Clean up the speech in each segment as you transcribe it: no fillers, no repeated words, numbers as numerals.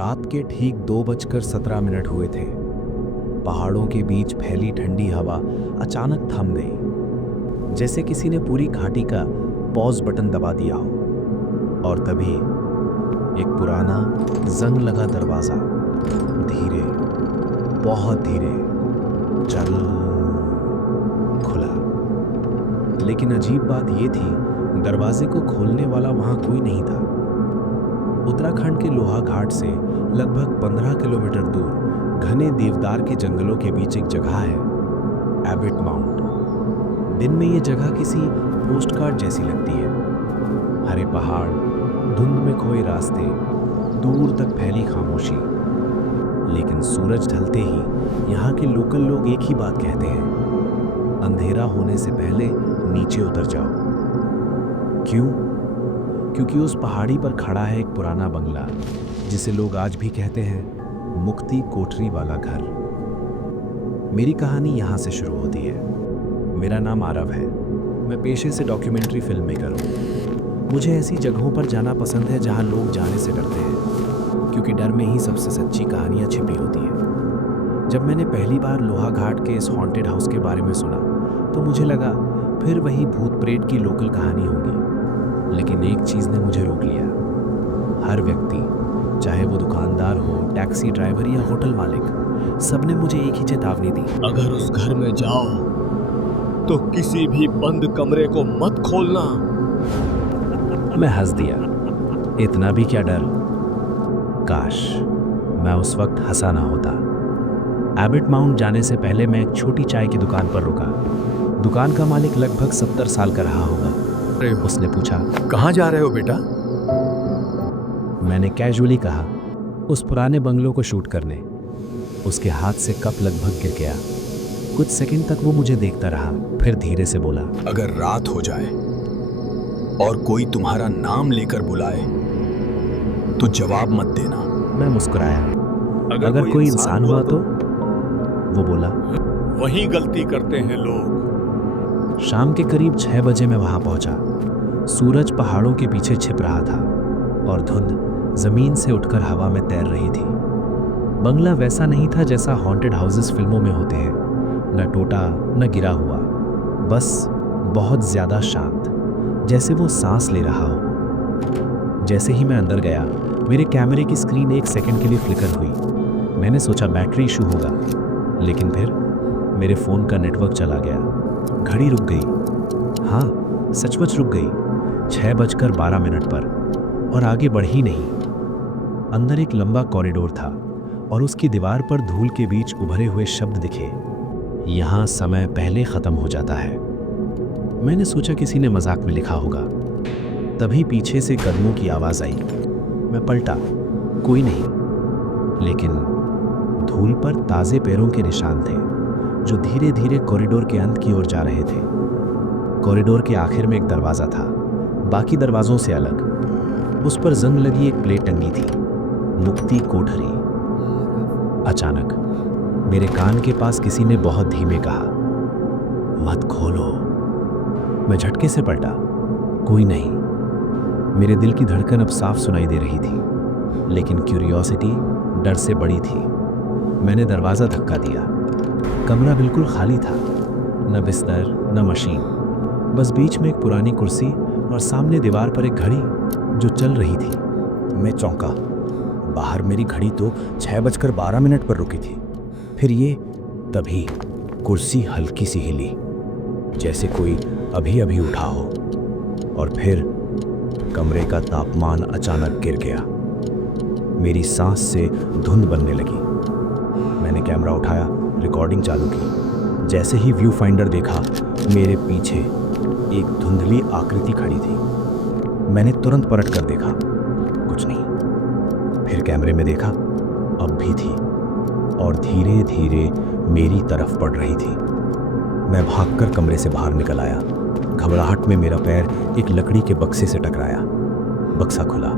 रात के ठीक 2:17 हुए थे। पहाड़ों के बीच फैली ठंडी हवा अचानक थम गई, जैसे किसी ने पूरी घाटी का पॉज बटन दबा दिया हो। और तभी एक पुराना जंग लगा दरवाजा धीरे, बहुत धीरे चल खुला। लेकिन अजीब बात यह थी, दरवाजे को खोलने वाला वहां कोई नहीं था। उत्तराखंड के लोहा घाट से लगभग 15 किलोमीटर दूर घने देवदार के जंगलों के बीच एक जगह है, एबट माउंट। दिन में ये जगह किसी पोस्टकार्ड जैसी लगती है। हरे पहाड़, धुंध में खोए रास्ते, दूर तक फैली खामोशी। लेकिन सूरज ढलते ही यहाँ के लोकल लोग एक ही बात कहते हैं, अंधेरा होने से पहले नीचे उतर जाओ। क्यों? क्योंकि उस पहाड़ी पर खड़ा है एक पुराना बंगला, जिसे लोग आज भी कहते हैं मुक्ति कोठरी वाला घर। मेरी कहानी यहाँ से शुरू होती है। मेरा नाम आरव है। मैं पेशे से डॉक्यूमेंट्री फिल्म मेकर हूँ। मुझे ऐसी जगहों पर जाना पसंद है जहाँ लोग जाने से डरते हैं, क्योंकि डर में ही सबसे सच्ची कहानियाँ छिपी होती हैं। जब मैंने पहली बार लोहा घाट के इस हॉन्टेड हाउस के बारे में सुना तो मुझे लगा फिर वही भूत प्रेत की लोकल कहानी होगी। लेकिन एक चीज़ ने मुझे रोक लिया। हर व्यक्ति, चाहे वो दुकानदार हो, टैक्सी ड्राइवर या होटल मालिक, सबने मुझे एक ही चेतावनी दी, अगर उस घर में जाओ तो किसी भी बंद कमरे को मत खोलना। मैं हंस दिया। इतना भी क्या डर? काश मैं उस वक्त हंसा ना होता। एबट माउंट जाने से पहले मैं एक छोटी चाय की दुकान पर रुका। दुकान का मालिक लगभग 70 साल का रहा होगा। उसने पूछा, कहाँ जा रहे हो बेटा? मैंने कैजुअली कहा, उस पुराने बंगलों को शूट करने। उसके हाथ से कप लगभग गिर गया। कुछ सेकंड तक वो मुझे देखता रहा, फिर धीरे से बोला, अगर रात हो जाए और कोई तुम्हारा नाम लेकर बुलाए तो जवाब मत देना। मैं मुस्कुराया। अगर कोई इंसान हुआ तो? वो बोला, वही गलती करते हैं लोग। शाम के करीब 6 बजे मैं वहां पहुंचा। सूरज पहाड़ों के पीछे छिप रहा था और धुंध जमीन से उठकर हवा में तैर रही थी। बंगला वैसा नहीं था जैसा हॉन्टेड हाउसेस फिल्मों में होते हैं, न टूटा न गिरा हुआ, बस बहुत ज्यादा शांत, जैसे वो सांस ले रहा हो। जैसे ही मैं अंदर गया, मेरे कैमरे की स्क्रीन 1 सेकंड के लिए फ्लिकर हुई। मैंने सोचा बैटरी इशू होगा, लेकिन फिर मेरे फोन का नेटवर्क चला गया। घड़ी रुक गई। हाँ, सचमुच रुक गई। 6:12 पर, और आगे बढ़ ही नहीं। अंदर एक लंबा कॉरिडोर था और उसकी दीवार पर धूल के बीच उभरे हुए शब्द दिखे, यहाँ समय पहले खत्म हो जाता है। मैंने सोचा किसी ने मजाक में लिखा होगा। तभी पीछे से कदमों की आवाज आई। मैं पलटा, कोई नहीं। लेकिन धूल पर ताजे पैरों के निशान थे, जो धीरे धीरे कॉरिडोर के अंत की ओर जा रहे थे। कॉरिडोर के आखिर में एक दरवाजा था, बाकी दरवाजों से अलग। उस पर जंग लगी एक प्लेट टंगी थी, मुक्ति कोठरी। अचानक मेरे कान के पास किसी ने बहुत धीमे कहा, मत खोलो। मैं झटके से पलटा, कोई नहीं। मेरे दिल की धड़कन अब साफ सुनाई दे रही थी, लेकिन क्यूरियोसिटी डर से बड़ी थी। मैंने दरवाजा धक्का दिया। कमरा बिल्कुल खाली था, न बिस्तर न मशीन, बस बीच में एक पुरानी कुर्सी और सामने दीवार पर एक घड़ी जो चल रही थी। मैं चौंका। बाहर मेरी घड़ी तो 6:12 पर रुकी थी। फिर ये, तभी कुर्सी हल्की सी हिली, जैसे कोई अभी अभी उठा हो। और फिर कमरे का तापमान अचानक गिर गया। मेरी सांस से धुंध बनने लगी। मैंने कैमरा उठाया, रिकॉर्डिंग चालू की। जैसे ही व्यू फाइंडर देखा, मेरे पीछे एक धुंधली आकृति खड़ी थी। मैंने तुरंत पलट कर देखा, कुछ नहीं। फिर कैमरे में देखा, अब भी थी, और धीरे धीरे मेरी तरफ बढ़ रही थी। मैं भागकर कमरे से बाहर निकल आया। घबराहट में मेरा पैर एक लकड़ी के बक्से से टकराया। बक्सा खुला।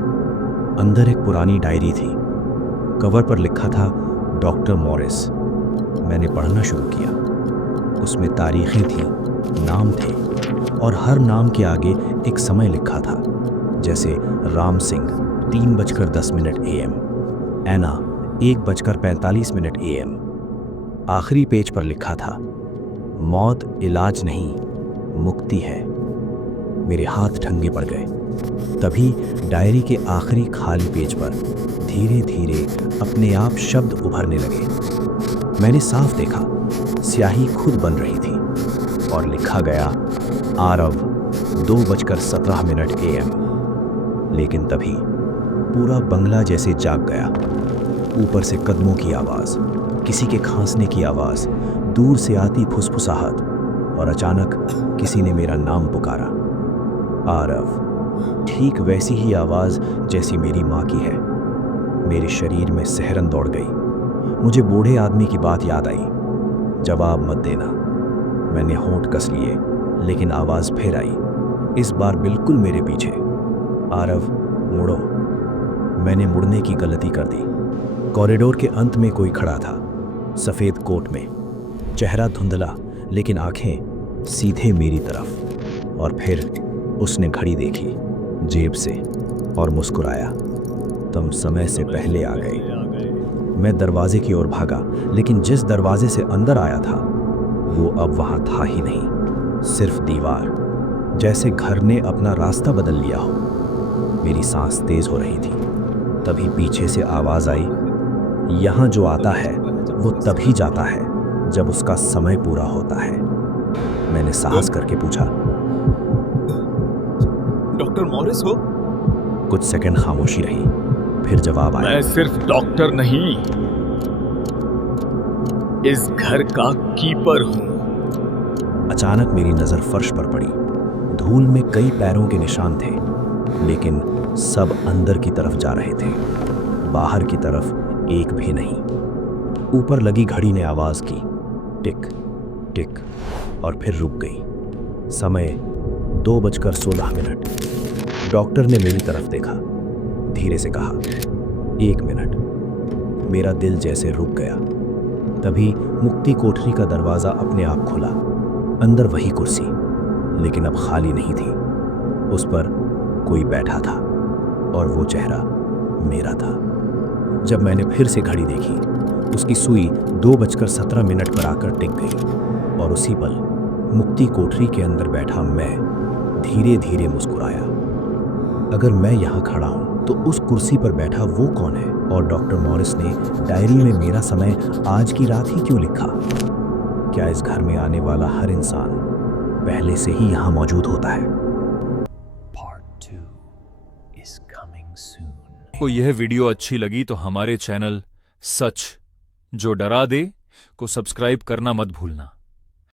अंदर एक पुरानी डायरी थी। कवर पर लिखा था डॉक्टर मॉरिस। मैंने पढ़ना शुरू किया। उसमें तारीखें थीं, नाम थे, और हर नाम के आगे एक समय लिखा था, जैसे Ram Singh 3:10 AM। Anna 1:45 AM। आखिरी पेज पर लिखा था, मौत इलाज नहीं, मुक्ति है। मेरे हाथ ठंगे पड़ गए। तभी डायरी के आखिरी खाली पेज पर धीरे धीरे अपने आप शब्द उभरने लगे। मैंने साफ देखा, स्याही खुद बन रही थी और लिखा गया, आरव 2:17 AM। लेकिन तभी पूरा बंगला जैसे जाग गया। ऊपर से कदमों की आवाज, किसी के खांसने की आवाज, दूर से आती फुसफुसाहट, और अचानक किसी ने मेरा नाम पुकारा, आरव। ठीक वैसी ही आवाज जैसी मेरी माँ की है। मेरे शरीर में सिहरन दौड़ गई। मुझे बूढ़े आदमी की बात याद आई, जवाब मत देना। मैंने होंठ कस लिए, लेकिन आवाज फिर आई, इस बार बिल्कुल मेरे पीछे, आरव मुड़ो। मैंने मुड़ने की गलती कर दी। कॉरिडोर के अंत में कोई खड़ा था, सफेद कोट में, चेहरा धुंधला लेकिन आंखें सीधे मेरी तरफ। और फिर उसने घड़ी देखी जेब से और मुस्कुराया, तुम समय से पहले आ गए। मैं दरवाजे की ओर भागा, लेकिन जिस दरवाजे से अंदर आया था वो अब वहां था ही नहीं, सिर्फ दीवार, जैसे घर ने अपना रास्ता बदल लिया हो। मेरी सांस तेज हो रही थी। तभी पीछे से आवाज आई, यहां जो आता है वो तभी जाता है जब उसका समय पूरा होता है। मैंने साहस करके पूछा, डॉक्टर मॉरिस हो? कुछ सेकंड खामोशी रही, फिर जवाब आया, मैं सिर्फ डॉक्टर नहीं, इस घर का कीपर हूं। अचानक मेरी नजर फर्श पर पड़ी। धूल में कई पैरों के निशान थे, लेकिन सब अंदर की तरफ जा रहे थे, बाहर की तरफ एक भी नहीं। ऊपर लगी घड़ी ने आवाज की, टिक टिक, और फिर रुक गई। समय 2:16। डॉक्टर ने मेरी तरफ देखा, धीरे से कहा, 1 मिनट। मेरा दिल जैसे रुक गया। तभी मुक्ति कोठरी का दरवाजा अपने आप खुला। अंदर वही कुर्सी, लेकिन अब खाली नहीं थी। उस पर कोई बैठा था और वो चेहरा मेरा था। जब मैंने फिर से घड़ी देखी, उसकी सुई 2:17 पर आकर टिक गई, और उसी पल मुक्ति कोठरी के अंदर बैठा मैं धीरे धीरे मुस्कुराया। अगर मैं यहाँ खड़ा हूँ तो उस कुर्सी पर बैठा वो कौन है? और डॉक्टर मॉरिस ने डायरी में मेरा समय आज की रात ही क्यों लिखा? क्या इस घर में आने वाला हर इंसान पहले से ही यहाँ मौजूद होता है? Part 2 is coming soon. को यह वीडियो अच्छी लगी तो हमारे चैनल सच जो डरा दे को सब्सक्राइब करना मत भूलना।